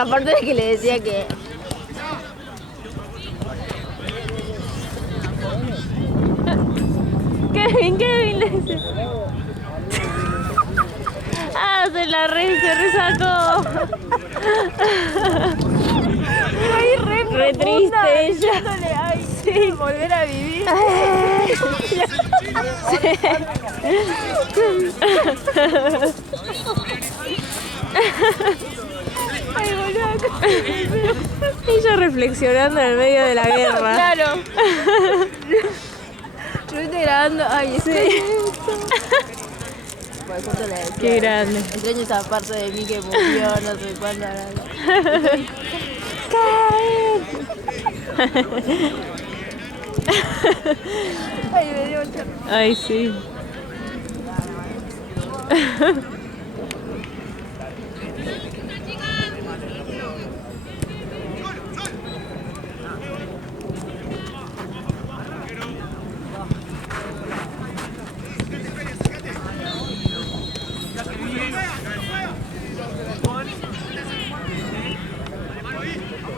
Aparte de que le decía que... Kevin, le dice. Ah, se resacó. Ay, re triste ella. Ay, Sí. volver a vivir. Ay, boludo. Ella reflexionando en el medio de la guerra. Claro. Yo estoy grabando. Ay, Sí. Pues justo le decía. Qué grande. Extraño esa parte de mí que murió, no sé cuándo. Ay, me dio mucho. Ay, sí.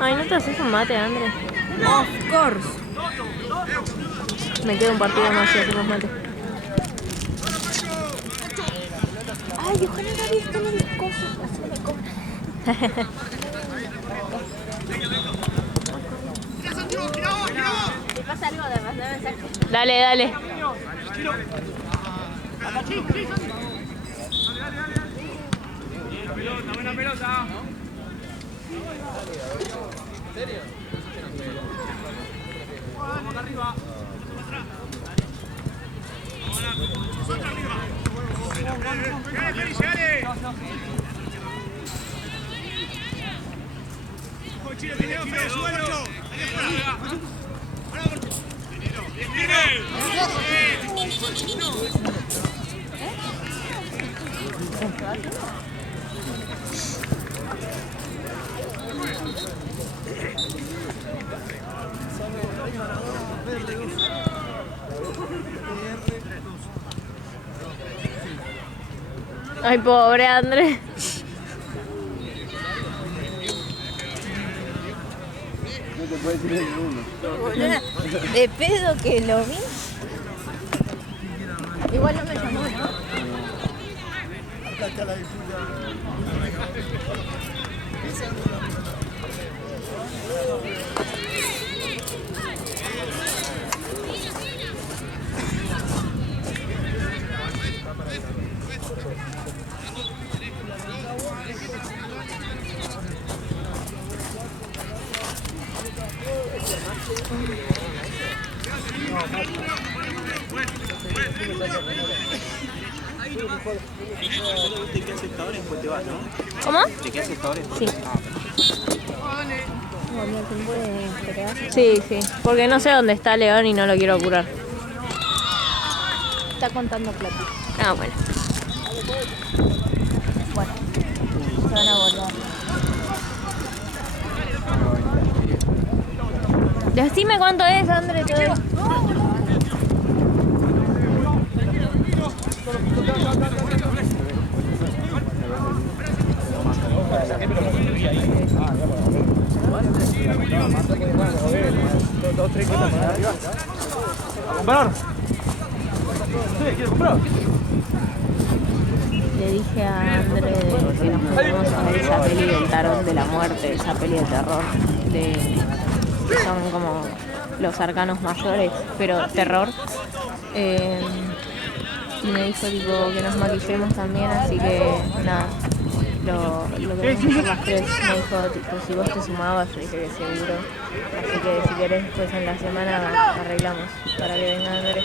Ay, ¿no te haces un mate, André? Of course. Me queda un partido más si hacemos mate. Ay, ojalá nadie esté en el coso. Haciéndome comer. ¿Te pasa algo de más de mensaje? Dale. Buena pelota. ¿En serio? Vamos arriba. Nosotros arriba. Ay, pobre André. No te puedes decir el mundo. De pedo que lo vi. Igual no me llamó, ¿no? ¿Te quedas secador y después te vas, no? ¿Cómo? ¿Te quedas secador? Sí. Bueno, el tiempo de que te vas. Sí. Porque no sé dónde está León y no lo quiero apurar. Está contando plata. Ah, bueno. Bueno, se van a volver. Decime cuánto es, André. Te doy. ¿Comprar? Sí, ¿quieres comprar? Le dije a André que nos pusimos a ver esa peli del tarot de la muerte, esa peli de terror. Son como los arcanos mayores, pero terror. Y me dijo tipo que nos maquillemos también, así que nada. Lo queremos hacer las tres. Me dijo tipo si vos te sumabas, yo dije que seguro. Así que si querés después en la semana arreglamos para que venga Andrés.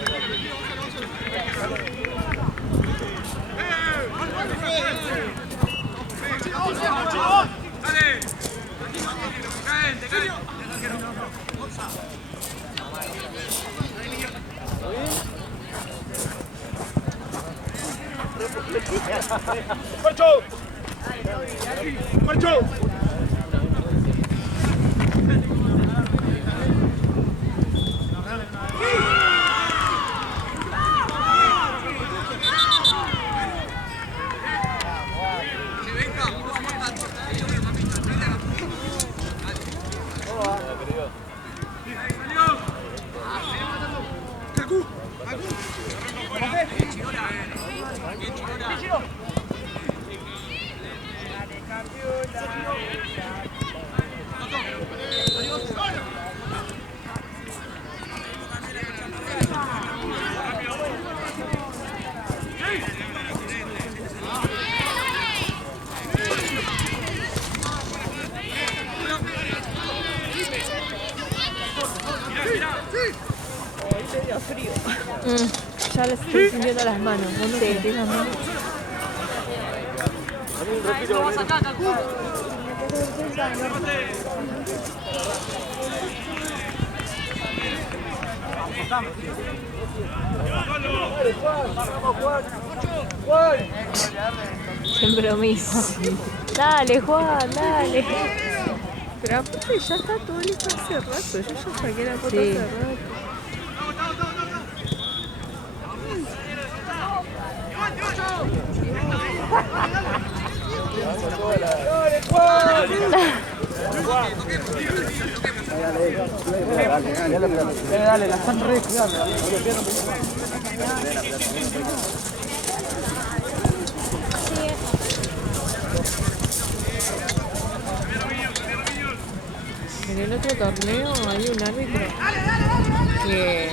¡Marcho! ¡Marcho! Ya le estoy sintiendo las manos. ¿Vos no sentís las manos? Siempre lo mismo. Dale, Juan, dale. Pero aparte ya está todo listo hace rato. Yo ya saqué la foto hace rato. Dale, la están re cuidando. En el otro torneo hay un árbitro que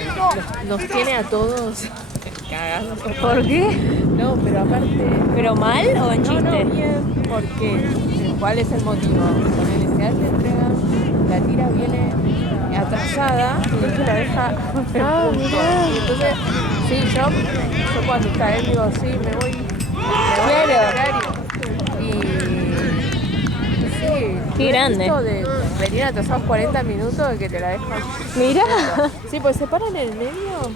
nos tiene a todos cagados. ¿Por qué? No, pero aparte... ¿Pero mal o en No, chiste? no, bien. ¿Por qué? ¿Cuál es el motivo? Con el se hace entrega, la tira viene atrasada y él se la deja en Ah, punto. mirá. Y entonces, sí, yo cuando está él digo, sí, me voy al horario. Y sí, Qué he grande. visto de venir atrasados 40 minutos que te la dejan. Mirá. Sí, pues se paran en el medio.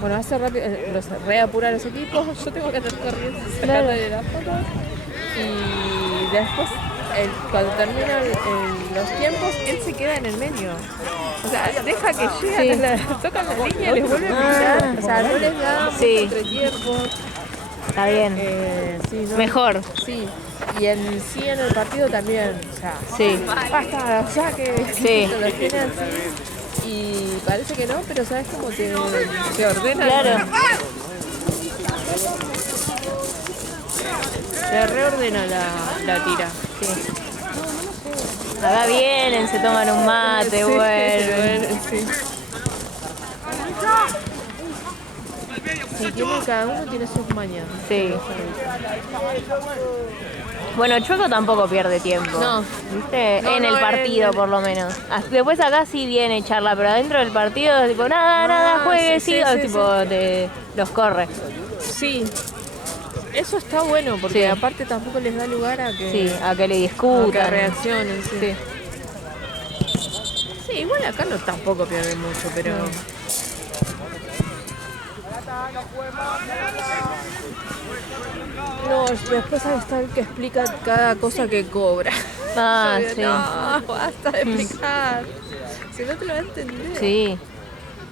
Bueno, hace rápido, los reapura los equipos, yo tengo que andar corriendo a sacarle las fotos. Y después, cuando terminan los tiempos, él se queda en el medio. O sea, deja que lleguen, tocan la línea y les vuelve a mirar. O sea, no les da mucho entretiempo. Está bien. Sí, ¿no? Mejor. Sí. Y en el partido también. O sea, Sí. basta, ya que Sí. los tiene así. Y parece que no, pero ¿sabes cómo te ordena? Claro. Se reordena la tira. Sí. Acá vienen, se toman un mate, vuelven. Sí. Cada uno tiene sus mañanas. Sí. Bueno, Chueco tampoco pierde tiempo. No. ¿Viste? No, en el no, partido, él- por lo menos. Después acá sí viene charla, pero adentro del partido, tipo, nada, juegue, sí, sí, sí, tipo, los corre. Sí. Eso está bueno, porque Sí. aparte tampoco les da lugar a que, Sí, a que le a que discutan. reaccionen. Sí. Sí, igual acá no tampoco pierde mucho, pero... No, después está el que explica cada cosa que cobra. Ah, Yo sí. digo, no, basta de explicar. Si no te lo vas a entender. Sí.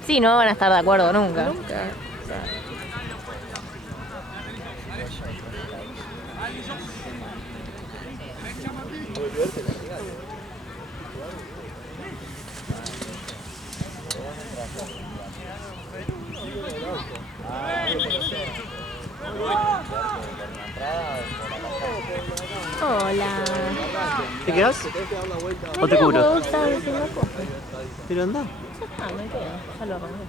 Sí, no van a estar de acuerdo nunca. Nunca. O sea, Hola. ¿Te quedas? ¿O te Me cubro? gusta diciendo cosas. Pero anda. Ah, me quedo. Ya lo arranqué.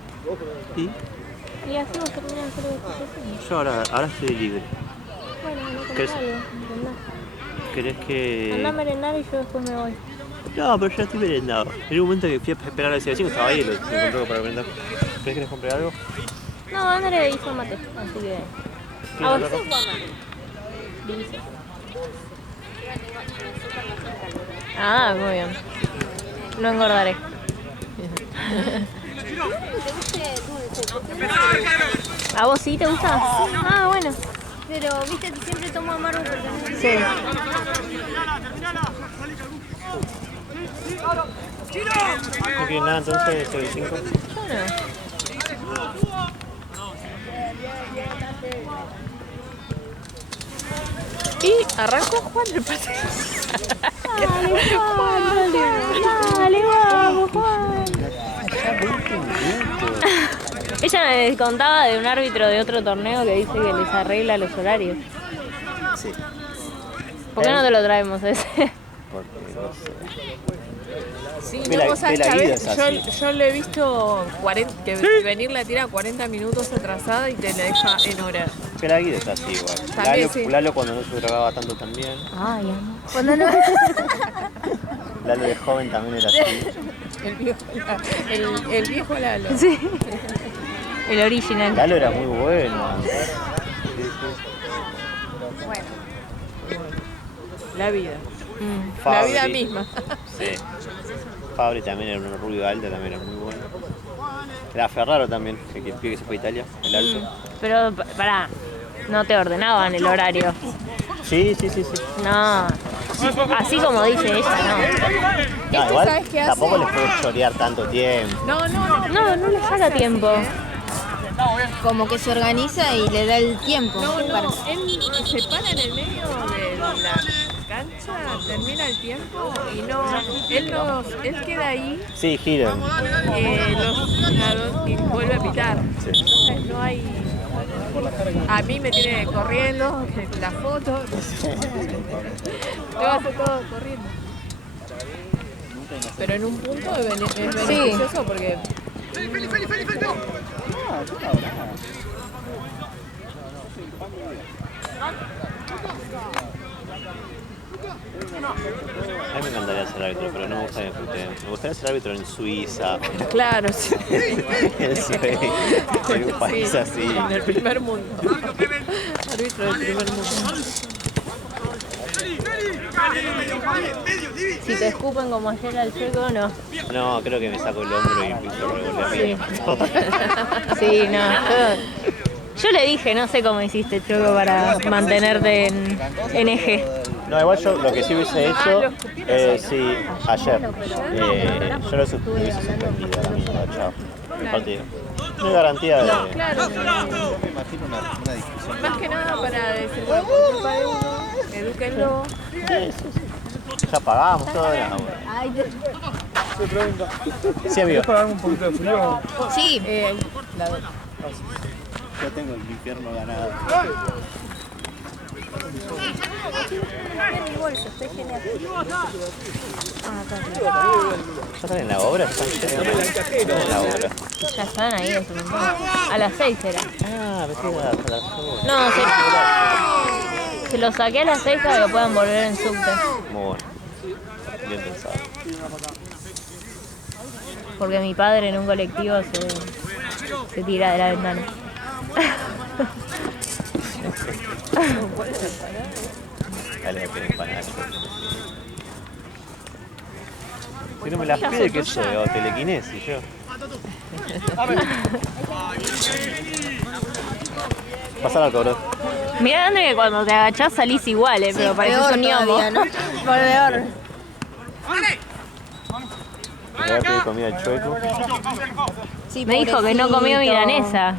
¿Y? Y así vos terminás de hacer lo que estás haciendo. Yo ahora estoy libre. Bueno, no ¿Querés? comer algo. Andá. ¿Querés que...? Andá a merendar y yo después me voy. No, pero ya estoy merendado. En un momento que fui a esperar a ese vecino estaba ahí y lo encontré algo para merendar. ¿Querés que les compre algo? No, André hizo mate, así que... ¿Quieres ¿A vos? hablar? Dice. Ah, muy bien. No engordaré. ¿A vos sí te gusta? Ah, bueno. Pero viste que siempre tomo amargo porque no Sí. ¿No quieren nada entonces de 5? Yo no. y arrancó Juan el pase. Dale, Juan, dale, vamos, Juan. Ella me contaba de un árbitro de otro torneo que dice que les arregla los horarios. Sí. ¿Por qué no te lo traemos ese? Porque no sé. Sí, Vela- no, vos sabés Vela que a Guido veces es así. yo le he visto que venir la tira 40 minutos atrasada y te la deja en hora. Pelaguido es así igual. También Lalo, sí. Lalo cuando no se grababa tanto también. Ay, amor. Cuando no. Lalo de joven también era así. El viejo Lalo. Sí. El original. Lalo era muy bueno antes. Sí, La vida. Mm. La Fabri. vida misma. Sí. Fabri también era un rubio alto, también era muy bueno. Era Ferraro también, que el pibe que se fue a Italia, el alto. Pero, pará, no te ordenaban el horario. Sí. No. Así como dice ella, No, igual ¿sabes qué hace? tampoco les puede chorear tanto tiempo. No. no. No le saca tiempo. Como que se organiza y le da el tiempo. No, para- él se para en el medio de la cancha, termina el tiempo y él queda ahí, Sí, giran. los lados y vuelve a pitar. Sí. Entonces no hay. A mí me tiene corriendo, la foto. Yo hace todo corriendo. Pero en un punto es beneficioso porque. A mí me encantaría ser árbitro, pero no me gusta que me puteen. Me gustaría ser árbitro en Suiza, Claro, sí. en Suecia, en un país así. En el primer mundo. Árbitro del primer mundo. Si te escupen como ayer al Chueco, no. No, creo que me saco el hombro y empiezo a revolver. Sí, no. Yo le dije, no sé cómo hiciste, Chueco, para mantenerte en eje. No, igual yo lo que sí hubiese hecho, sí, ayer, yo lo hubiese suspendido a la mierda, chao, el partido. No hay garantía de... Claro. Me imagino una discusión. Más que nada para decir, bueno, por culpa de uno, edúquenlo. Ya pagamos todo, no, bueno. Ay, Sí, amigo. sí. Yo tengo el infierno ganado. En mi bolso, estoy genial. ¿Ya están en la obra? ¿Están yendo en la obra? Ya están ahí en su montón. A las 6 era. Ah, pensé que era hasta las 8. No, se lo saqué a las 6 para que puedan volver en subte. Muy bueno. Bien pensado. Porque mi padre en un colectivo se tira de la ventana. Dale, me piden empanadas. Si no me las pide, ¿qué soy? O telequinesis, yo. Pasar al cobro. Mirá, André, que cuando te agachás salís igual, pero pareces peor un ñomo. todavía, ¿no? Peor. Le voy a pedir comida al Chueco. Sí, Me dijo que no comió pobrecito. milanesa.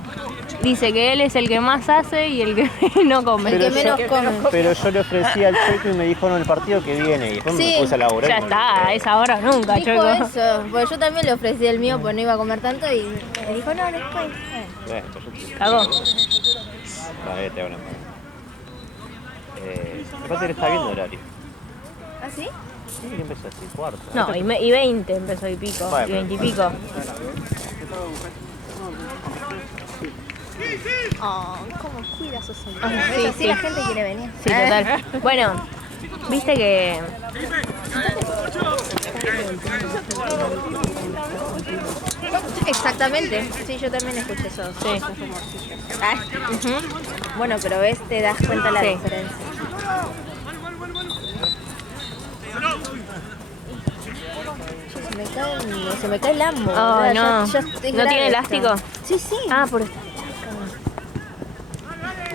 Dice que él es el que más hace y el que no come. El que Pero menos come. Pero yo le ofrecí al Chueco y me dijo, no, el partido que viene. Y después Sí. me puse a laburar. Ya y está, a esa hora nunca, Dijo Chueco. eso, porque yo también le ofrecí el mío, pues no iba a comer tanto y me dijo, no, después. Bueno, pues yo... Cagó. Vale, te hago una mano. Me parece que está viendo el horario. ¿Ah, sí? Sí, que empezó así, cuarto. No, y 20 empezó y pico, Bueno, y 20 y pico. Oh, cómo cuida sus oídos. Ah, Sí, sí, así sí. la gente quiere venir. Sí, total. Bueno, viste que... Exactamente. Sí, yo también escuché eso. Sí. Ah, Ujú. bueno, pero ves, te das cuenta la Sí. diferencia. Se me cae el ambo. Ay, no. Ya estoy ¿No grave tiene esto. elástico? Sí, sí. Ah, por esto.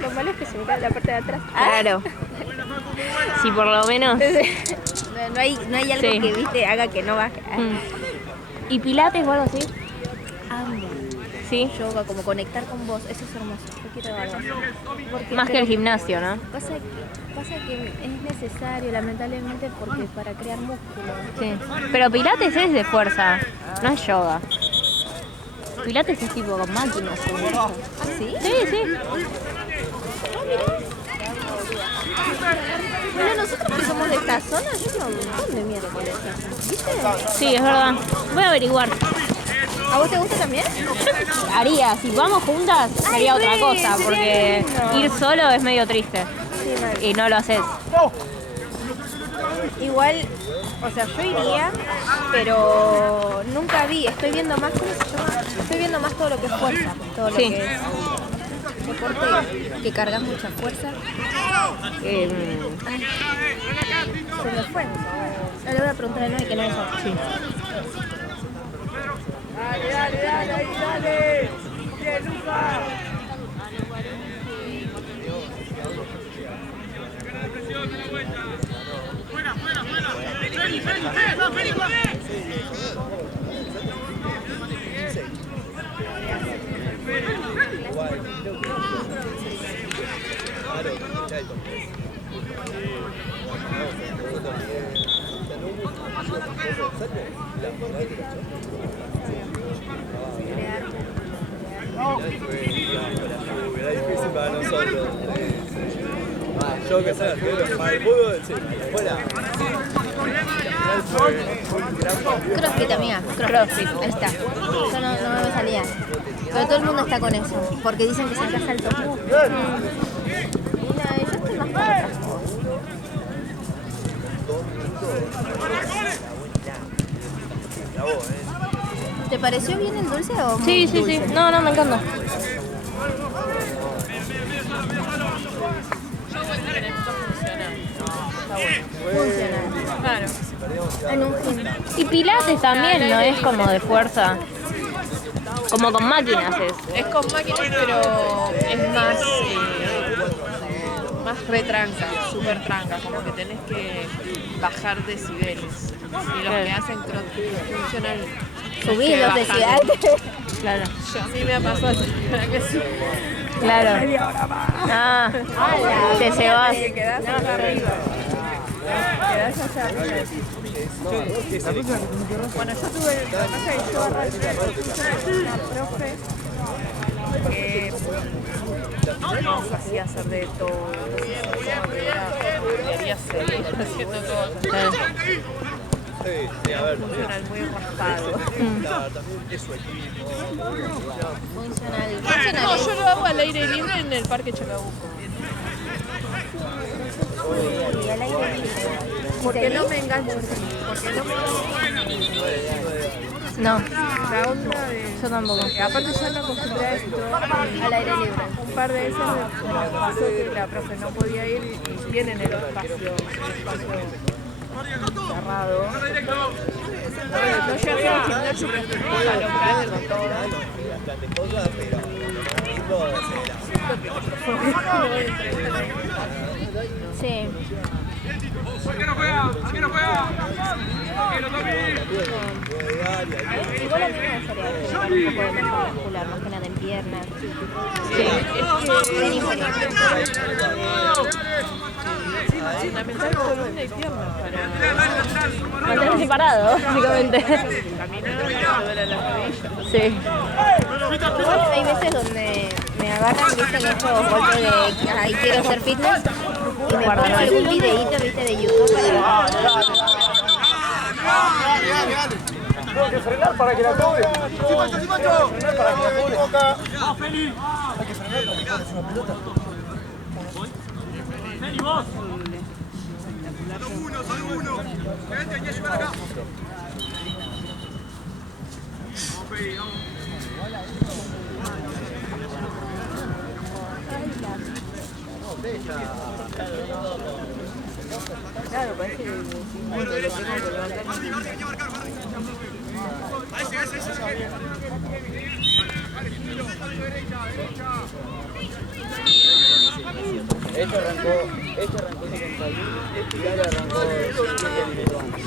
Lo malo es que se me cae la parte de atrás. Claro. Si por lo menos... No hay algo Sí. que, viste, haga que no baje. Mm. ¿Y pilates o algo así? Amo. Sí. Yoga, como conectar con vos, eso es hermoso. Yo quiero algo así. Porque- Más que pero el gimnasio, ¿no? pasa que es necesario, lamentablemente, porque para crear músculo. Sí. Pero pilates es de fuerza, no es yoga. Pilates es tipo con máquinas. ¿Ah, sí? Sí, sí. Bueno, nosotros que somos de esta zona, yo tengo un montón de miércoles. ¿Viste? Sí, es verdad. Voy a averiguar. ¿A vos te gusta también? Haría, si vamos juntas, sería otra cosa, sería porque lindo. ir solo es medio triste. Sí, mal. Y no lo haces. Igual, o sea, yo iría, pero nunca vi. Estoy viendo más, ¿cómo se llama? Estoy viendo más todo lo que es fuerza. Todo lo Sí. que es deporte que cargas mucha fuerza. Se me fue. No le voy a preguntar a nadie que no es así. Sí. Era difícil para nosotros. Yo que sé, pero para el fútbol, sí, fuera. CrossFit, amiga. CrossFit. Ahí está. Yo no me salía. Pero todo el mundo está con eso. Porque dicen que sacas altos músculos. Y no, yo estoy más con otras cosas. ¿Te pareció bien el dulce o muy Sí, sí, sí. dulce? No, me encanta. Funcional. Claro. En un gym. Y Pilates también, ¿no? Es como de fuerza. Como con máquinas es. Es con máquinas, pero es más retranca, súper tranca, como que tenés que bajar decibeles. Y los que hacen crossfit funcionan. Subí los decibeles. Claro. A mí me ha pasado, ¿verdad que sí? Claro. Ah, te cebas. Quedás allá arriba. Quedás allá arriba. Bueno, yo tuve el pasa que yo arranqué una profe que nos hacía hacer de todo. Quería seguir haciendo cosas. Sí, a ver. Funcional muy raspado. Funcional. No, yo lo hago al aire libre en el Parque Chacabuco. Y al aire libre. Porque no me engancho. Porque no me No, la onda de... yo tampoco. Aparte ya me acostumbré a esto. Al aire libre. Un par de veces me pasó que la profe no podía ir y tienen el espacio cerrado. No llegué al gimnasio, pero estoy a local con todo. Sí. Igual a mí me gustaría generar un poco de masa muscular, más que nada en piernas. En inferior. Fundamental columna y piernas para Mantenerse separado, básicamente. caminar, me duele la rodilla. Sí. Igual hay veces donde me agarran, viste, en estos golpes de ay, quiero hacer fitness y me pongo algún videíto, viste, de YouTube para Tengo que frenar para que la cobre. Tengo que frenar para que la cobre. Hay que frenar para que cobre una pelota. Claro, parece que lo tengo que levantar. Este arrancó 71, este ya arrancó 7 minutos antes.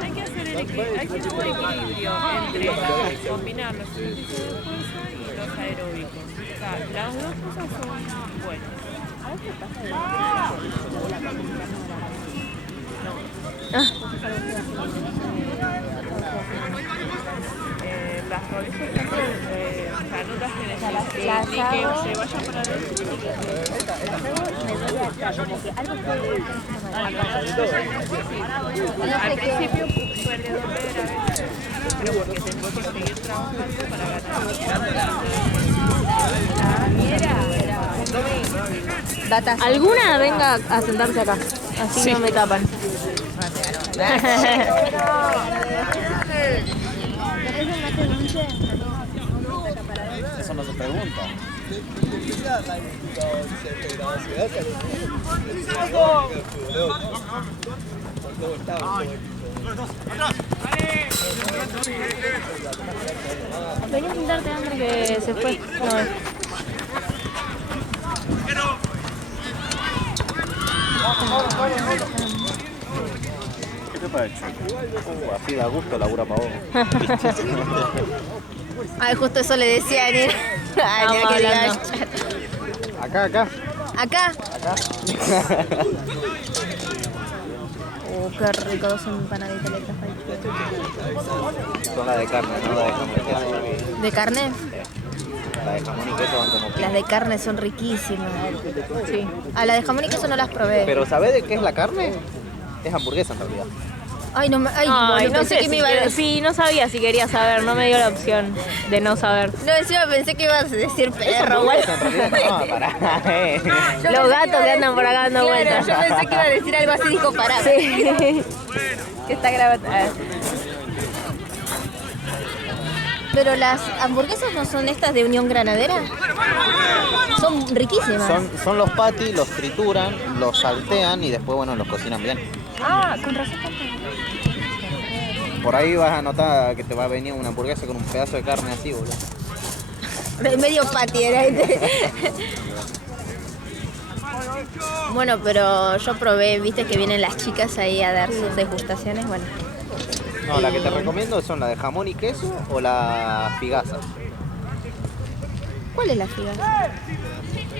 Hay que hacer el equilibrio, hay que hacer un equilibrio entre combinar los ejercicios de fuerza y los aeróbicos. O sea, las dos cosas son buenas. Las rodillas también, canutas que Las que hago. se vayan para adentro. Me duele acá, como que algo estoy Al principio suele doler a veces, pero porque tengo que seguir trabajando para ganar. Datas. Alguna venga a sentarse acá, así no me tapan. ¿Querés un mate dulce? Eso no se pregunta. Vení a sentarte, André, que se fue. No, ¿Qué te parece? Así da gusto labura para vos. Ay, justo eso le decía a Daniel. Ay, Vamos mira que diga. hablando. Acá, acá. Acá. Qué rico, dos empanaditas letras. Son las de carne, no las de jamón y queso. ¿De carne? Las de jamón y queso van como... Las de carne son riquísimas. sí. A las de jamón y queso no las probé. Pero ¿sabés de qué es la carne? Es hamburguesa en realidad. Ay, no, Ay, no no pensé sé que me si iba a quiero- decir. Sí, no sabía si quería saber, no me dio la opción de no saber. No, encima pensé que ibas a decir perro o Hamburguesa algo. en realidad. No, pará. Yo pensé Los que gatos iba a que andan decir- por acá dando claro, vueltas. Yo pensé que iba a decir algo así, dijo pará. Sí. Que está grabado. Pero las hamburguesas no son estas de Unión Granadera. Son riquísimas. Son los patties, los trituran, los saltean y después, bueno, los cocinan bien. Ah, con razón. Por ahí vas a notar que te va a venir una hamburguesa con un pedazo de carne así, boludo. Medio pati era este. Bueno, pero yo probé, viste que vienen las chicas ahí a dar sus degustaciones, bueno. No, la que te recomiendo son las de jamón y queso o las figazas. ¿Cuál es la figa?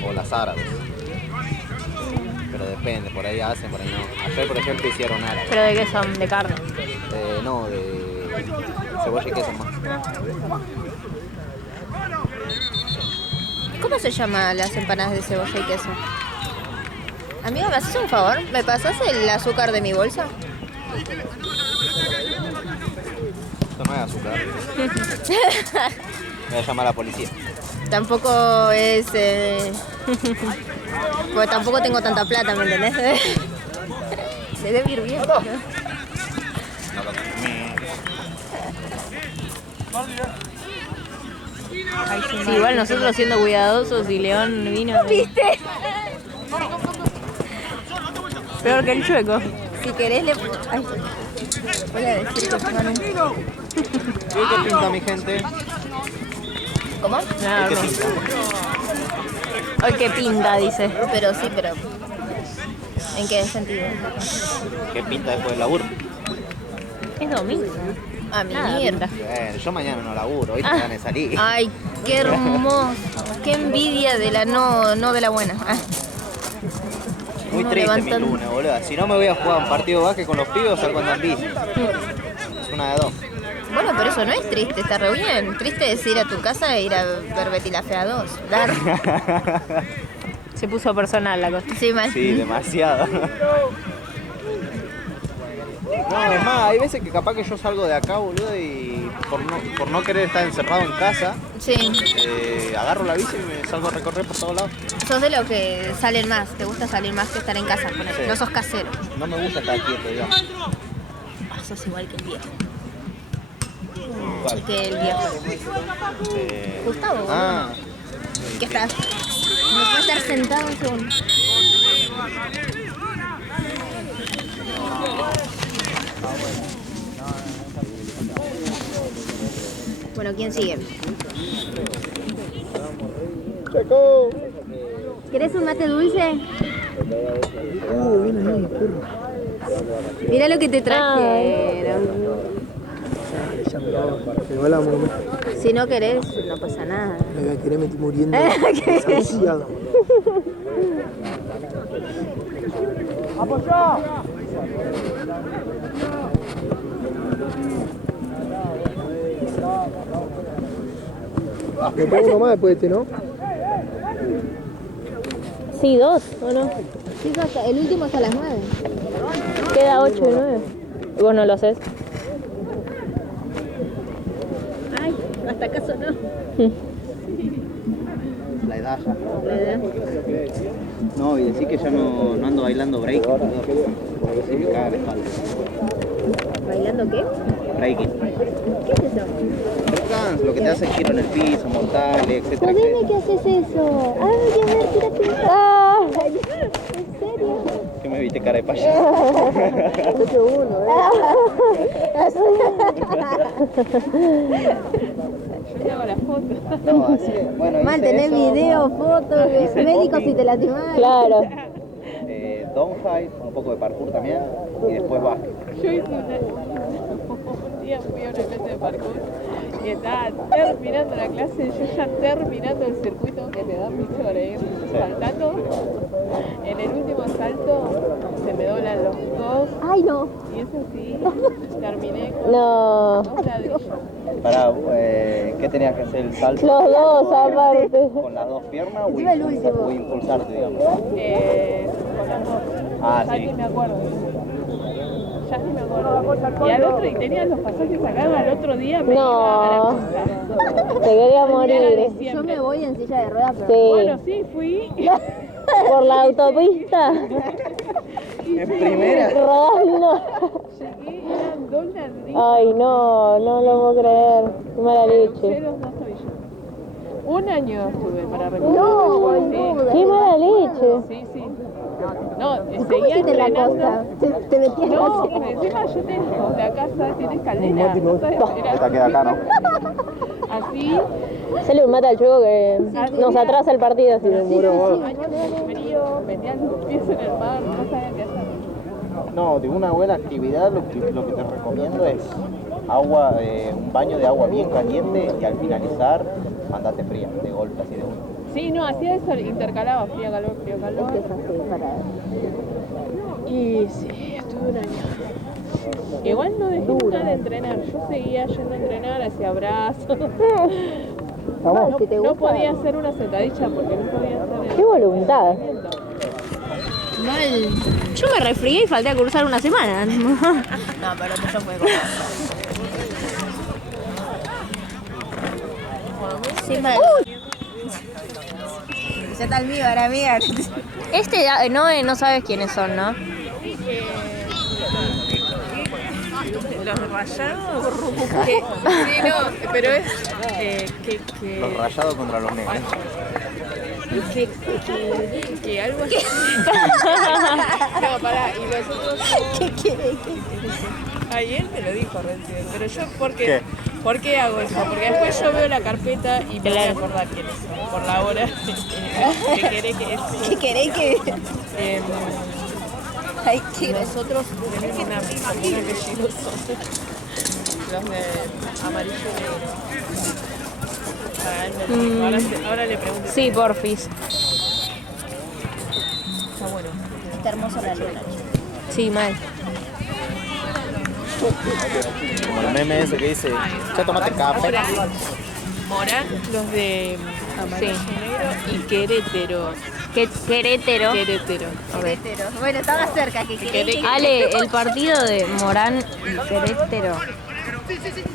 O las árabes. Pero depende, por ahí hacen, por ahí no. Ayer, por ejemplo, hicieron árabes. ¿Pero de qué son? ¿De carne? No, de cebolla y queso más. ¿Cómo se llaman las empanadas de cebolla y queso? Amigo, ¿me haces un favor? ¿Me pasas el azúcar de mi bolsa? Esto no es azúcar. Voy a llamar a la policía. Tampoco es... Porque tampoco tengo tanta plata, ¿me entendés? Se debe ir bien. ¿no? Sí, igual nosotros siendo cuidadosos y León vino. ¿Viste? Peor que el chueco. Si querés le... Ay, voy a decir que pongan un... ¿Y qué pinta, mi gente? ¿Cómo? Nada, ¿Qué no. pinta? Hoy qué pinta, dice. Pero sí, pero... ¿En qué sentido? ¿Qué pinta después del laburo? Es domingo. A mí Nada, mierda. pinta. Yo mañana no laburo, hoy te van a salir. Ay, qué hermoso. Qué envidia de la no de la buena. Ah. Muy uno triste mi levantando- lunes, boludo. Si no me voy a jugar un partido de básquet con los pibes o salgo andando en bici. Es una de dos. Bueno, pero eso no es triste, está re bien. Triste es ir a tu casa e ir a ver Betty la Fea 2. Dar. Se puso personal la cosa. Sí, mal. Sí, demasiado. No, es más, hay veces que capaz que yo salgo de acá, boludo, y por no querer estar encerrado en casa, Sí. agarro la bici y me salgo a recorrer por todos lados. Sos de los que salen más. Te gusta salir más que estar en casa. Ponele. Sí. No sos casero. No me gusta estar quieto, digamos. Ah, sos igual que el viejo. ¿Cuál? Que el viejo. Gustavo, boludo. Ah, ¿Qué estás? Me puedo estar sentado un segundo. Bueno, ¿quién sigue? ¿Querés un mate dulce? Mira lo que te traje. Igual vamos, Si no querés, no pasa nada. me querés meter muriendo. Desahuciado. Me pongo uno más después de este, ¿no? Sí, 2, ¿o no? Chicos, el último es a las 9. Queda 8 y 9. ¿Y vos no lo haces? Ay, hasta acaso no. La edad ya. No, y decir que ya no ando bailando break. Porque se me caga la espalda. ¿Bailando qué? Breaking. ¿Qué es eso? Breakdance, lo que te hace giro en el piso, mortales, etcétera, Pues dime etcétera. que haces eso. Ay, a ver, tírate un ¿En serio? Que me viste cara de payaso. Yo te hago la foto. No, así es. Bueno, Mantener video, fotos, Hice médicos popping. si te lastimas. Claro. Downhill, un poco de parkour también, y después básquet. Yo hice un día fui a una clase de parkour y estaba terminando la clase, yo ya terminando el circuito que me da mucho para ir saltando. En el último salto se me doblan los dos Ay, no. y eso sí, terminé con No. 2 ladrillos. Pará, ¿qué tenías que hacer? ¿El salto Los dos aparte. con las dos piernas o, Encima el último. o impulsarte, digamos? Con las dos. Ah, Ya sí. ni me acuerdo. Ya ni me acuerdo. Y al otro, y tenía los pasajes acá, al otro día me iba a la No. costa. Te quería Era morir. diciembre. Yo me voy en silla de ruedas, pero Sí. Bueno, sí, fui. Por la autopista. En primera. Rodando. Llegué, eran 2 ladrillos. Ay, no lo puedo creer. Qué mala Usé leche. los 2 tobillos. 1 año estuve para recuperar. no, Sí. boluda. Qué mala leche. Sí, sí. No, ¿Cómo seguía hiciste la entrenando. costa? Te metías No, así. encima yo tengo la casa, tiene escalera. Esta queda acá, ¿no? Así, Sale un mata al juego que nos atrasa el partido. Así. años de frío, metía los pies en el mar, no sabía qué hacer. No, de una buena actividad lo que te recomiendo es agua, un baño de agua bien caliente y al finalizar andate fría, de golpe así de uno. Sí, no, hacía eso, intercalaba frío, calor, frío, calor. Es así, para... Y sí, estuve 1 año. Igual no dejé nunca de entrenar, yo seguía yendo a entrenar, hacía brazos. Ay, si te No gusta. podía hacer una sentadilla porque no podía hacer Qué voluntad. Mal. Yo me resfrié y falté a cursar una semana. No, pero yo fue como... Sí, mal. Ya está el mío, ahora mía. Este no sabes quiénes son, ¿no? Los rayados. Sí, no, pero es Los rayados contra los negros. que algo así. No, pará, y los otros. ¿Qué quiere? Ay, él me lo dijo recién, pero yo, ¿Qué? ¿por qué hago eso? Porque después yo veo la carpeta y me voy a acordar quiénes son, por la hora que querés que es. ¿Qué querés que...? Ay, qué... Nosotros tenemos un apellido son los de amarillo negro. Ah, él me lo dijo. Ahora le pregunto. Sí, porfis. Está bueno. Está hermoso la luna. Sí, mal. Como el meme ese que dice, ya tomate café. Morán, los de amarillo negro y Querétaro. Querétaro. Querétaro. Bueno, estaba cerca. Que querés que... Ale, el partido de Morán y Querétaro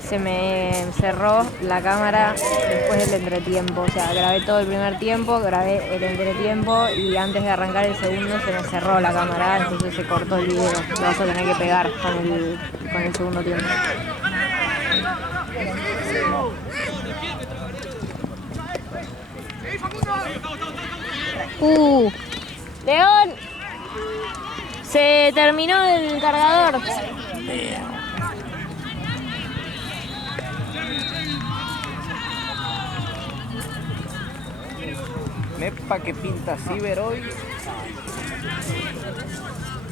se me cerró la cámara después del entretiempo. O sea, grabé todo el primer tiempo, grabé el entretiempo y antes de arrancar el segundo se me cerró la cámara, entonces se cortó el video. Lo vas a tener que pegar con el segundo tiempo. ¡León! Se terminó el cargador. Mepa que pinta Ciber hoy.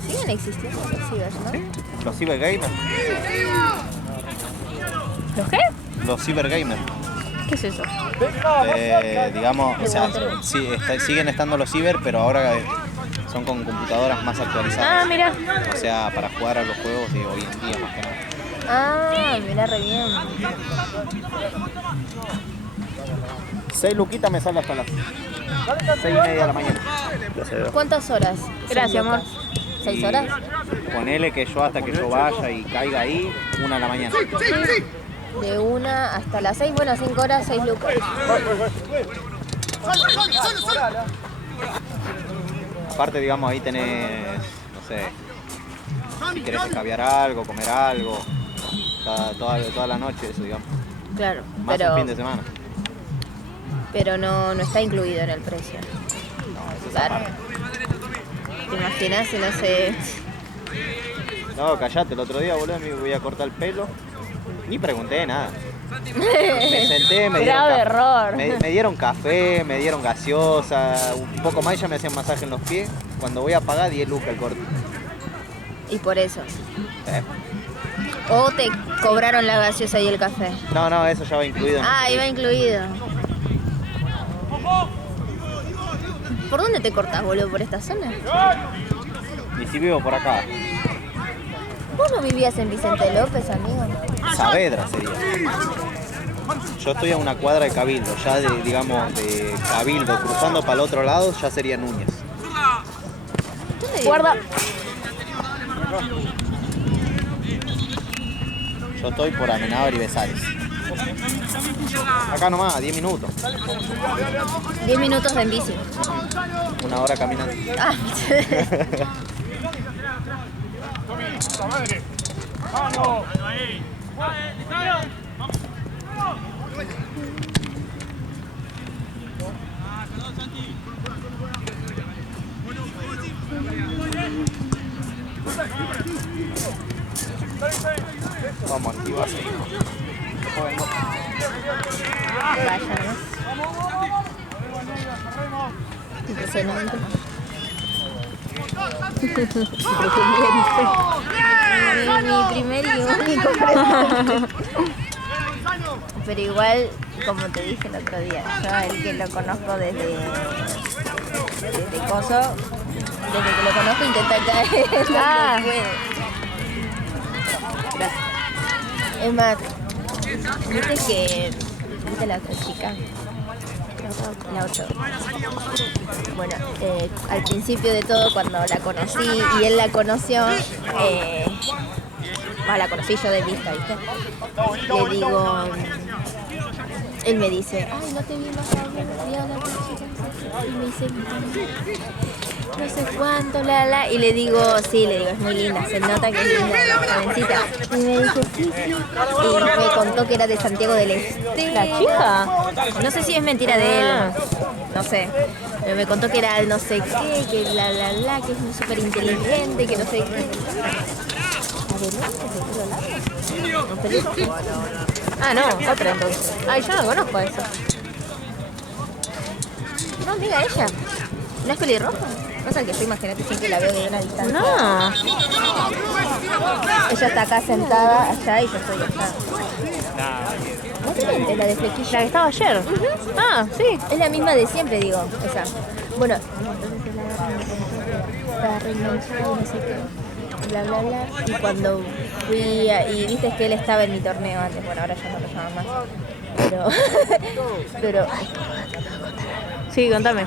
Siguen existiendo los cibers, ¿no? Los Ciber Gamers. ¿Los qué? Los Ciber Gamers. ¿Qué es eso? Digamos, o sea, sí, siguen estando los ciber, pero ahora Son con computadoras más actualizadas. Ah, mira. O sea, para jugar a los juegos de hoy en día más que nada. Ah, mira re bien. 6 luquitas me sale hasta las 6:30 de la mañana. ¿Cuántas horas? Gracias, amor. 6 horas. Ponele que yo hasta que yo vaya y caiga ahí, 1 de la mañana. De 1 hasta las 6, bueno, 5 horas, 6 lucas. Aparte, digamos, ahí tenés, no sé, si querés escabiar algo, comer algo, toda la noche, eso, digamos. Claro, Más el fin de semana. pero no está incluido en el precio. No, eso es Claro. aparte. ¿Te imaginas si no sé? No, callate, el otro día, boludo, me voy a cortar el pelo. Ni pregunté nada. Me senté, me dieron, Grave error. me dieron café, me dieron gaseosa, un poco más y ya me hacían masaje en los pies. Cuando voy a pagar, 10 lucas el corte. Y por eso. ¿Eh? O te cobraron la gaseosa y el café. No, eso ya va incluido. en el Ah, iba precio. incluido. ¿Por dónde te cortás, boludo? ¿Por esta zona? Y si vivo por acá, ¿Vos no vivías en Vicente López, amigo? Saavedra sería. Yo estoy a una cuadra de Cabildo, ya digamos de Cabildo, cruzando para el otro lado, ya sería Núñez. ¿Dónde Guarda. Yo estoy por Amenábar y Besares. Acá nomás, 10 minutos. 10 minutos en bici. 1 hora caminando. Ah, Vamos a activar. vaya, ¿no? Impresionante. Mi primer y único presente. Pero igual, como te dije el otro día, yo a él que lo conozco desde coso, desde que lo conozco intenta caer, no puede. Gracias. Es más, ¿viste la otra chica? La otra. Bueno, al principio de todo, cuando la conocí y él la conoció, la conocí yo de vista, ¿viste? Le digo, él me dice, ay, no te vi más ayer, vi a la otra chica, y me dice, no sé cuánto, y le digo, sí, le digo, es muy linda, se nota que es linda, la jovencita. Y me dijo, sí, y me contó que era de Santiago del Este. ¿La chica? No sé si es mentira de él, no sé. Pero me contó que era no sé qué, que que es súper inteligente, que no sé qué. Ah, no, otra entonces. Ay, yo no conozco eso. No, amiga, ella. ¿No es pelirroja? Pasa que yo, imagínate, siempre la veo de una distancia. No. Ella está acá sentada, allá, y yo estoy acá. ¿No te lentes la de flequilla? La que estaba ayer. Ah, sí. Es la misma de siempre, digo, esa. Bueno, entonces la reenganchada y no sé qué, bla, bla, bla. Y cuando fui, y viste que él estaba en mi torneo antes, bueno, ahora ya no lo llaman más. Pero Sí, contame.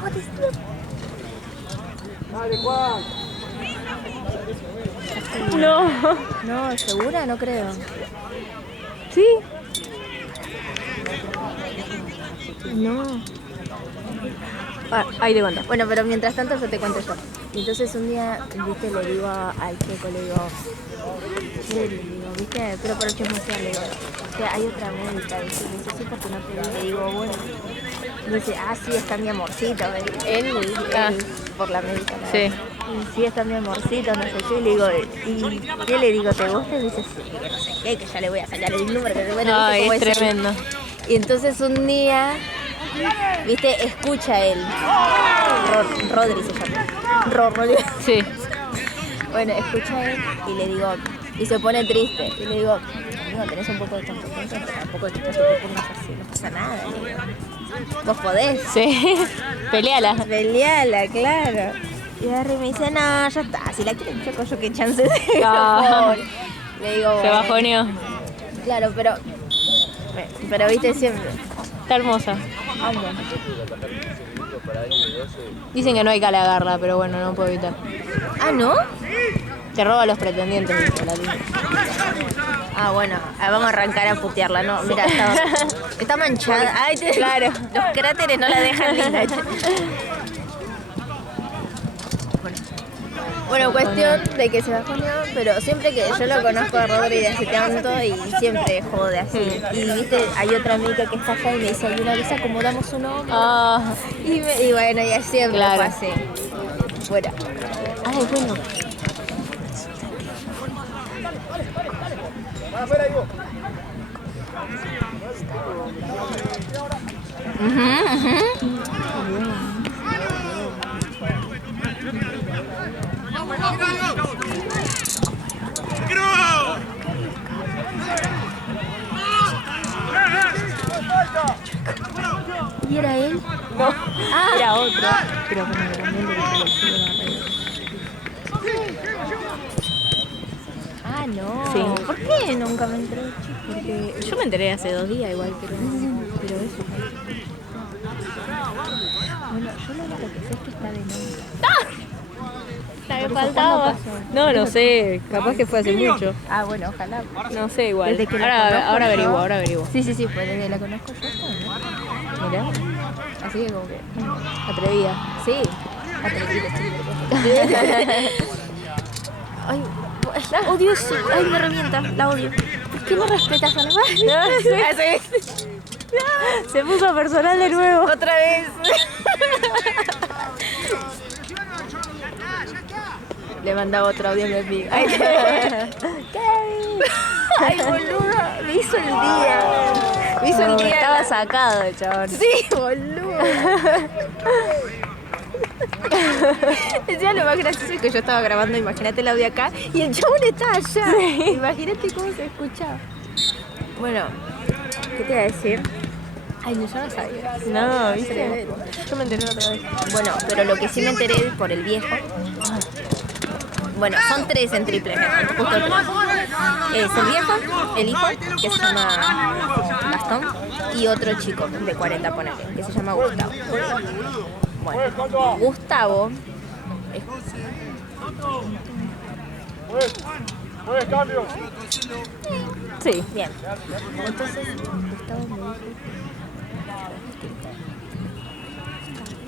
No. no, ¿segura? No creo. ¿Sí? No. Ah, ahí te cuento. Bueno, pero mientras tanto yo te cuento yo. Y entonces un día, viste, le digo al Checo, le digo, viste, pero por el chismosear, le digo, que hay otra médica, y dice, sí, porque no te vi. Le digo, bueno. Y dice, ah, sí, está mi amorcito. Él por la médica. ¿no? Sí. Y sí, está mi amorcito, no sé qué. Le digo, ¿y qué le digo? ¿Te gusta? Y dice, sí, que no sé qué, que ya le voy a sacar el número. Que bueno, Ay, ¿viste cómo es es él? tremendo. Y entonces un día, viste, escucha él. Rodri se llama. Rodri. Sí. Bueno, escucha él y le digo, y se pone triste. Y le digo, amigo, tenés un poco de competencia, pero tampoco te pongas así, no pasa nada. Le digo, vos podés. Sí. Peleala. Peleala, claro. Y Harry me dice, no, ya está, si la quieren choco yo, qué chance de Ah. Le digo, Se bueno. bajoneó. Claro, pero viste siempre. Está hermosa. Ah, bueno. Dicen que no hay que halagarla, pero bueno, no puedo evitar. Ah, ¿no? Te roba a los pretendientes, dice la tía. Ah, bueno, vamos a arrancar a putearla, ¿no? Mira, está manchada. Ay, Claro. Los cráteres no la dejan linda. Bueno, cuestión de que se bajoneó, pero siempre que yo lo conozco a Rodri de hace tanto y siempre jode así. Y viste, hay otra amiga que está acá y me dice, alguna vez acomodamos un hombro. Ah, Y bueno, ya siempre Claro. fue así. Bueno. ay, bueno. ¿Y era él? No, Ah, era otro. Pero como también le dije el culo a la red. ah, no. Sí. ¿Por qué nunca me enteré? Porque yo me enteré hace 2 días igual, pero eso. Bueno, yo lo único que sé es que está de nombre. La que ¿Cuándo faltaba. pasó? No sé, capaz que fue hace mucho. Ah, bueno, ojalá. No sé igual. Desde que la conozco Ahora yo. averiguo. Sí, pues desde que la conozco yo está, ¿no? Mirá. Así que como que... Atrevida. Sí. Atrevida, Ay, odio eso. Ay, me revienta. La odio. ¿Por qué no respetas a la madre? Se puso personal de nuevo. Otra vez. Le mandaba otro audio a mi amiga. Ay, Ay, boluda. Me hizo el día. Me hizo el día. Estaba sacado el chabón. Sí, boludo. Decía lo más gracioso es que yo estaba grabando, imagínate el audio acá, y el chabón está allá. Imagínate cómo se escuchaba. Bueno, ¿qué te iba a decir? Ay, no, yo no sabía. No, ¿viste? Yo me enteré otra vez. Bueno, pero lo que sí me enteré por el viejo. Bueno, son 3 en triple, justo 3. Es el viejo, el hijo, que se llama Gastón, y otro chico de 40, ponele, que se llama Gustavo. Bueno, Gustavo es... Pues, cambio. Sí. Bien. Entonces, Gustavo me dijo...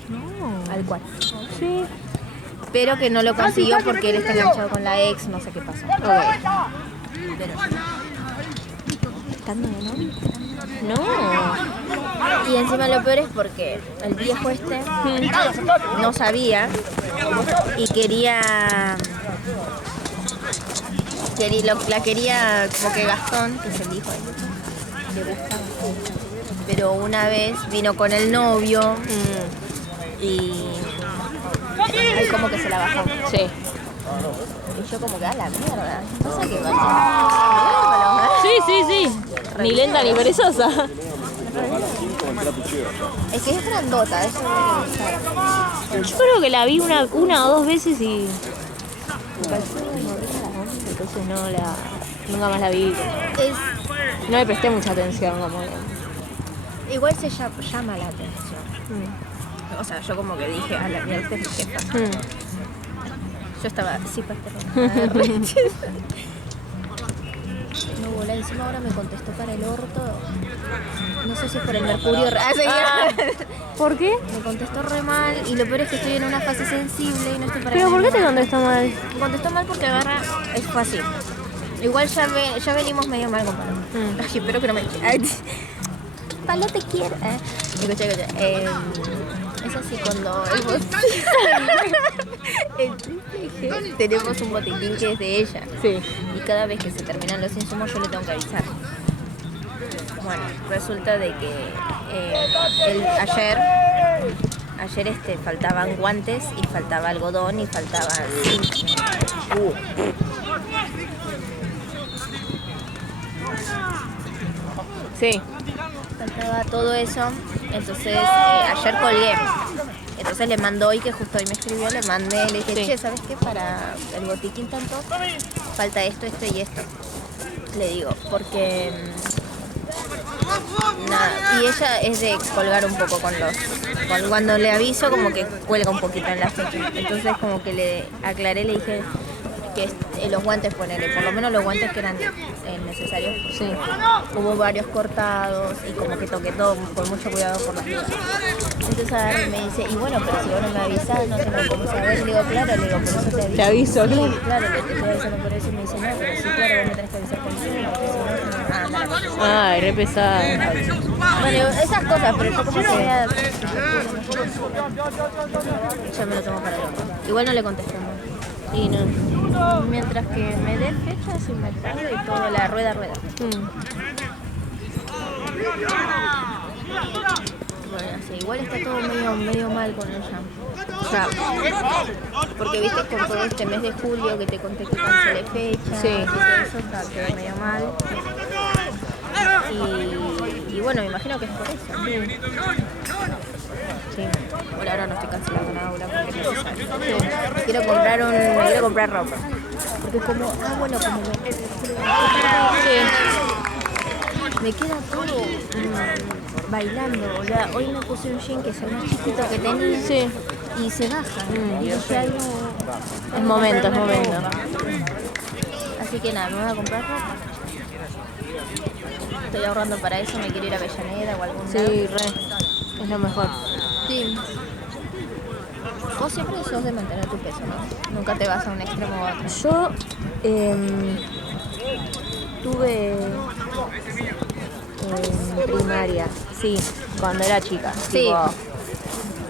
No. Al cual. Sí. Pero que no lo consiguió porque él está enganchado con la ex, no sé qué pasó. Pero... ¿Estando de novio? No. Y encima lo peor es porque el viejo este no sabía y quería la quería como que Gastón, que es el hijo de le gustaba. Pero una vez vino con el novio y ahí como que se la bajó. Sí. Y yo como que a la mierda. No sé qué Sí. Ni lenta ni perezosa. Es que es grandota, eso es Yo creo que la vi una o 2 veces y... Entonces nunca más la vi. No le presté mucha atención como que... igual se llama la atención. O sea, yo como que dije, a la mierda, este es mi jefa. Yo estaba así para no, bola, encima ahora me contestó para el orto. No sé si es por el mercurio. ¿Por qué? Me contestó re mal y lo peor es que estoy en una fase sensible y no estoy para ¿Pero por qué te nada. contestó mal? Me contestó mal porque agarra, es fácil. Igual ya venimos medio mal con Palo. Ay, espero que no me... Ay, Palo te quiere. Escucha. Es así cuando tenemos un botiquín que es de ella. Sí. Y cada vez que se terminan los insumos yo le tengo que avisar. Bueno, resulta de que ayer faltaban guantes y faltaba algodón y faltaba zinc. Sí. Faltaba todo eso, entonces ayer colgué. Entonces le mandó hoy, que justo hoy me escribió, le mandé, le dije, Sí. che, ¿sabes qué? Para el botiquín tanto, falta esto, esto y esto. Le digo, porque... nada, y ella es de colgar un poco con los... Cuando le aviso como que cuelga un poquito en la fecha. Entonces como que le aclaré, le dije que los guantes, ponele, por lo menos los guantes que eran necesarios. Sí. Hubo varios cortados y como que toqué todo con mucho cuidado por las dudas. Entonces agarra y me dice, y bueno, pero si vos no me avisás, no tengo cómo saber. Le digo, claro, le digo, por eso te aviso. Te aviso, sí, claro. claro, le estoy avisando por eso y me dice, no, pero sí, claro, vos me tenés que avisar con tiempo, porque si no, no, anda. Ay, re pesada. Bueno, esas cosas, pero yo como que vea... Ya me lo tomo para el otro. Igual no le contesté más. Y no. Mientras que me den fechas y me pago y todo, la rueda. Bueno, sí, igual está todo medio mal con ella. O sea, porque viste con todo este mes de julio que te conté que cancelé fecha. Sí. Y todo eso está todo medio mal. Y bueno, me imagino que es por eso. Sí. Por ahora no estoy cancelando nada, porque es necesario. Me quiero comprar ropa. Porque como, bueno, como me queda todo bailando. Hoy me puse un jean que es el más chiquito que tenía. Sí. Y se baja. Y dije, ay, no. Es momento. Así que nada, me voy a comprar ropa. Estoy ahorrando para eso, me quiero ir a Avellaneda o algún lado. Sí, re. Es lo mejor. Sí. Vos siempre sos de mantener tu peso, ¿no? Nunca te vas a un extremo u otro. Yo tuve primaria, sí, cuando era chica. Sí. Tipo,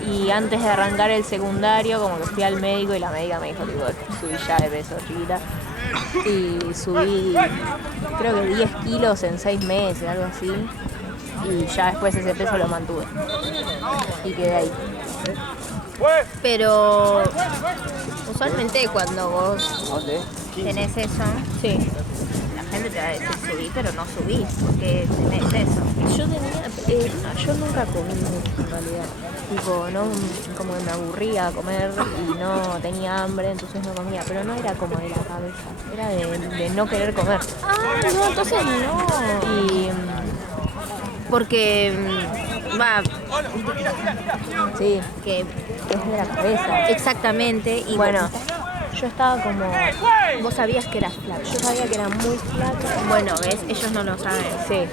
y antes de arrancar el secundario, como que fui al médico y la médica me dijo, tipo, subí ya de peso, chiquita. Y subí, creo que 10 kilos en 6 meses, algo así. Y ya después ese peso lo mantuve. Y quedé ahí. Pero usualmente cuando vos tenés eso, Sí. la gente te va a decir subí, pero no subís, porque tenés eso. Yo nunca comí mucho en realidad. Tipo, no, como que me aburría comer y no tenía hambre, entonces no comía. Pero no era como de la cabeza, era de no querer comer. Ah, no, entonces no. Y Porque va, sí, que es de la cabeza. exactamente. Y Bueno, yo estaba como... vos sabías que eras flaca. Yo sabía que era muy flaca. Bueno, ¿ves? Ellos no lo saben. Sí,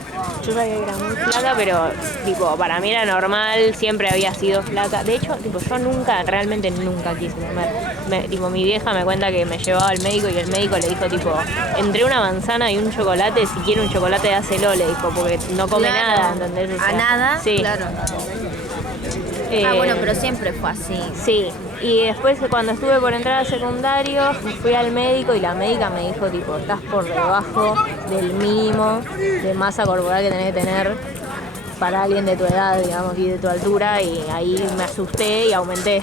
yo sabía que era muy flaca, pero tipo, para mí era normal, siempre había sido flaca. De hecho, tipo, yo realmente nunca quise comer. Tipo, mi vieja me cuenta que me llevaba al médico y el médico le dijo, tipo, entre una manzana y un chocolate, si quiere un chocolate, dáselo, le dijo, porque no come Claro. nada, ¿entendés? O sea, A nada, sí. claro. Bueno, pero siempre fue así. Sí, y después cuando estuve por entrar al secundario, fui al médico y la médica me dijo, tipo, estás por debajo del mínimo de masa corporal que tenés que tener para alguien de tu edad, digamos, y de tu altura, y ahí me asusté y aumenté,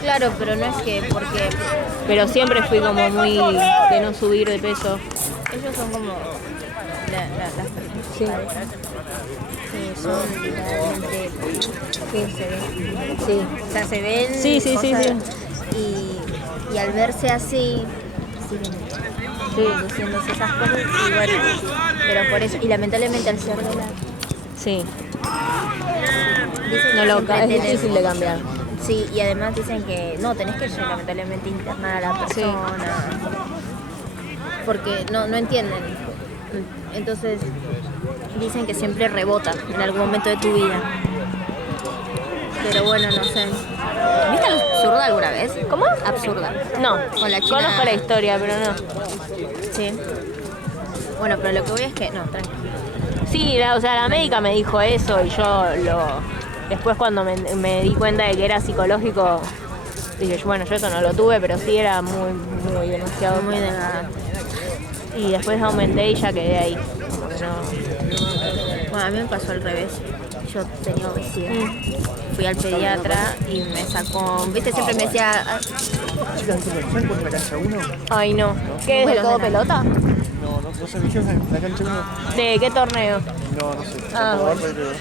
Claro, pero no es que porque pero siempre fui como muy de no subir de peso. ellos son como las Sí. que son realmente que se ven. Sí. O sea, se ven Sí. cosas y al verse así siguen diciéndose esas cosas y bueno, pero por eso, y lamentablemente al ser de la Sí, dicen no que lo, siempre es tenés- difícil de cambiar. Sí, y además dicen que no, tenés que lamentablemente internar a la persona. Porque no entienden. Entonces dicen que siempre rebota en algún momento de tu vida. Pero bueno, no sé. ¿Viste Absurda alguna vez? ¿Cómo? Absurda. No, Con la china- conozco la historia, pero no. Sí. Bueno, pero lo que voy es que... No, tranquilo. Sí, o sea, la médica me dijo eso y yo después cuando me di cuenta de que era psicológico, dije, bueno, yo eso no lo tuve, pero sí era muy demasiado. Muy delgada. Y después aumenté y ya quedé ahí. Como que no. Bueno, a mí me pasó al revés. Yo tenía obesidad. Fui al pediatra y me sacó... ¿Viste? Siempre me decía... Chicas, ¿saben cuál es la cancha 1? Ay, no. ¿Qué es de Bueno, todo nena. pelota? No sé, ¿qué es la cancha 1? ¿De qué torneo? No sé. Ah, Tampoco bueno. creo.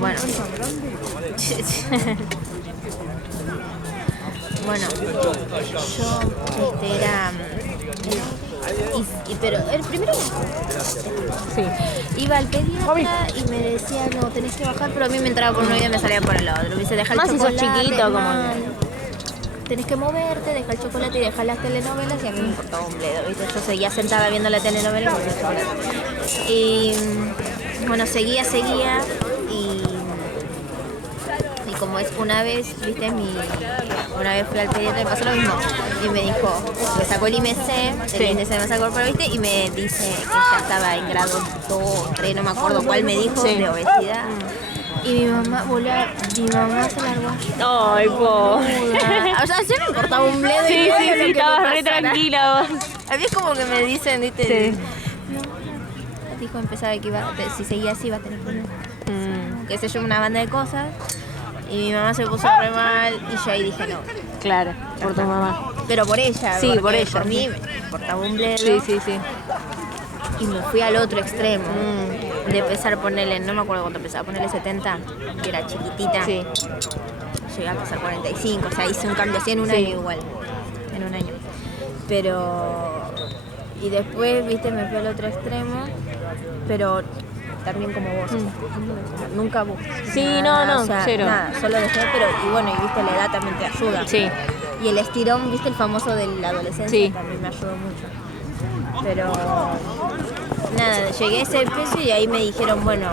Bueno. Bueno, yo era... pero el primero iba al pediatra y me decía, no, tenés que bajar, pero a mí me entraba por un oído y me salía por el otro. Me dice, deja el Más si sos chocolate, chiquito, como... tenés que moverte, deja el chocolate y deja las telenovelas, y a mí me importaba un bledo, ¿viste? Yo seguía sentada viendo la telenovela y el chocolate. Y bueno, seguía y como es una vez, ¿viste? Una vez fui al pediatra y me pasó lo mismo. Y me dijo, me sacó el IMC, el índice me sacó, pero ¿viste? Y me dice que ya estaba en grado 2 o 3, no me acuerdo cuál me dijo, de obesidad. Y mi mamá se largó. Ay, po. O sea, yo me importaba un bledo. Sí, y sí, estabas re tranquila vos. A mí es como que me dicen, ¿viste? Sí. No, dijo, empezaba que si seguía así iba a tener problemas. Qué sé yo, una banda de cosas. Y mi mamá se puso re mal y yo ahí dije no. Claro, por tu mamá. Pero por ella. Sí, por ella. Por mí me importaba un bledo. Sí, sí, sí. Y me fui al otro extremo. De empezar a ponerle, no me acuerdo cuánto empezaba, a ponerle 70, que era chiquitita. Sí. Llegué a pasar 45, o sea, hice un cambio así en un año igual. En un año. Pero... Y después, viste, me fui al otro extremo, pero también como vos. Nunca vos. Sí, nada, no, o sea, cero. Nada, solo dejé, pero... Y bueno, y viste, la edad también te ayuda. Sí. Y el estirón, viste, el famoso de la adolescencia, Sí. también me ayudó mucho. Pero... Nada, llegué a ese peso y ahí me dijeron, bueno,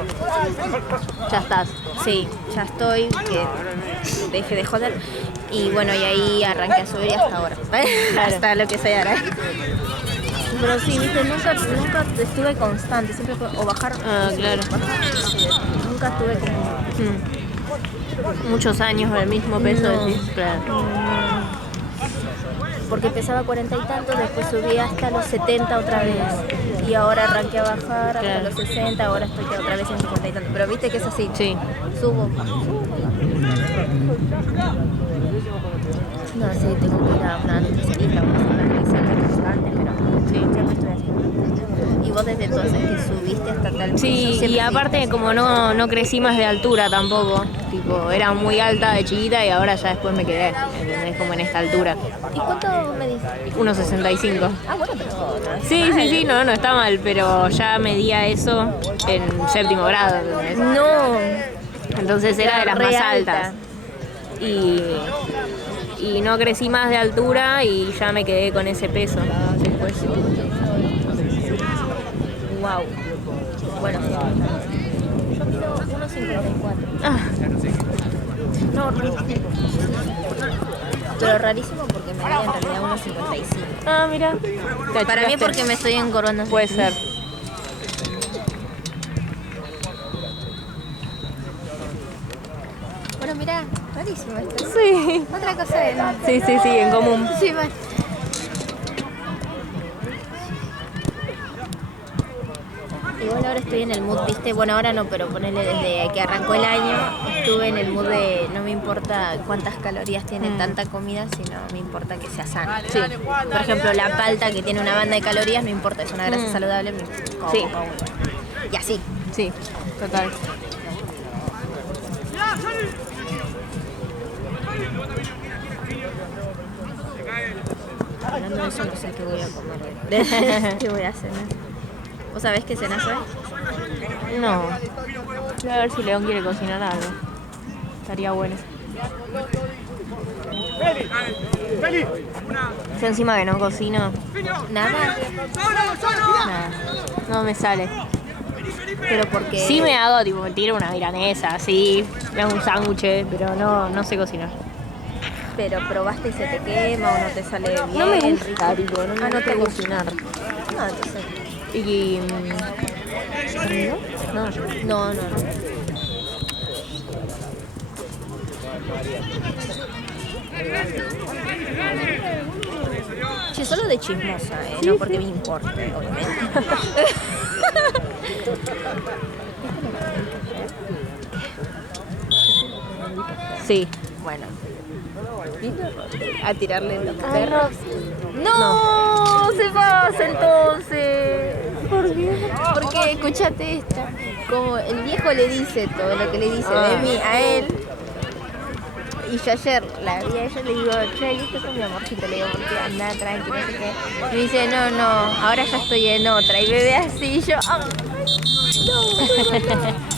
Ya estás. sí, ya estoy, que deje de joder. Y bueno, y ahí arranqué a subir y hasta ahora. Hasta lo que soy ahora. Pero sí, viste, nunca estuve constante, siempre fue o bajar. Ah, claro. Nunca estuve como... Muchos años al mismo peso, No. decís. Claro. Porque pesaba 40 y tantos, después subí hasta los 70 otra vez. Y ahora arranqué a bajar hasta Claro. los 60, ahora estoy otra vez en 50 y tantos. Pero viste que es así. Sí. Subo. No sé, tengo que ir a una nutricionista o una revisar constante, pero sí, siempre estoy haciendo. Y vos desde entonces que subiste hasta tal peso, Sí, siempre y aparte como no crecí más de altura tampoco. Tipo, era muy alta de chiquita y ahora ya después me quedé, ¿entendés? Como en esta altura. ¿Y cuánto me dices? 1,65. Ah, bueno, pero no es Sí, mal. sí, sí, no está mal, pero ya medía eso en 7º grado, ¿entendés? No. Entonces era de las Re más alta. altas. Y no crecí más de altura y ya me quedé con ese peso después. Wow. Bueno, sí. Yo mido 1,54. Ah, No, pero rarísimo porque me medía en realidad 1,55. ah, mira. Para mí porque me estoy engordando. Puede ser. Bueno, mira, rarísimo esto. Sí. Otra cosa de... Sí, sí, sí, en común. Sí, bueno. Igual ahora estoy en el mood, viste, bueno ahora no, pero ponele desde que arrancó el año, estuve en el mood de no me importa cuántas calorías tiene tanta comida, sino me importa que sea sana. Sí. Por ejemplo, la palta que tiene una banda de calorías, no importa, es una grasa saludable, me como, Sí. como. Y así. Sí, total. Hablando de eso, no sé qué voy a comer hoy. ¿Qué voy a cenar? ¿Vos sabés qué cenás hoy? No. Voy a ver si León quiere cocinar algo. Estaría bueno. Yo encima que no cocino, Nada, nada. No me sale. pero porque... Sí me hago, tipo, me tiro una milanesa, así, me hago un sándwich, pero no sé cocinar. Pero probaste y se te quema o no te sale bien. No me gusta, rico. tipo, no me Ah, no gusta te gusta. cocinar. No, entonces... Y... ¿no? No. Che, solo de chismosa, no porque me importe, obviamente. Sí. Bueno, a tirarle los perros. No, se pasa entonces. ¿Por qué? Porque escúchate esta. Como el viejo le dice todo lo que le dice de mí a él. Y yo ayer la vi a ella y le digo, che, ¿y esto con mi amorcito? Le digo, porque anda tranqui, no sé qué. Y me dice, no, ahora ya estoy en otra. Y me ve así y yo, no.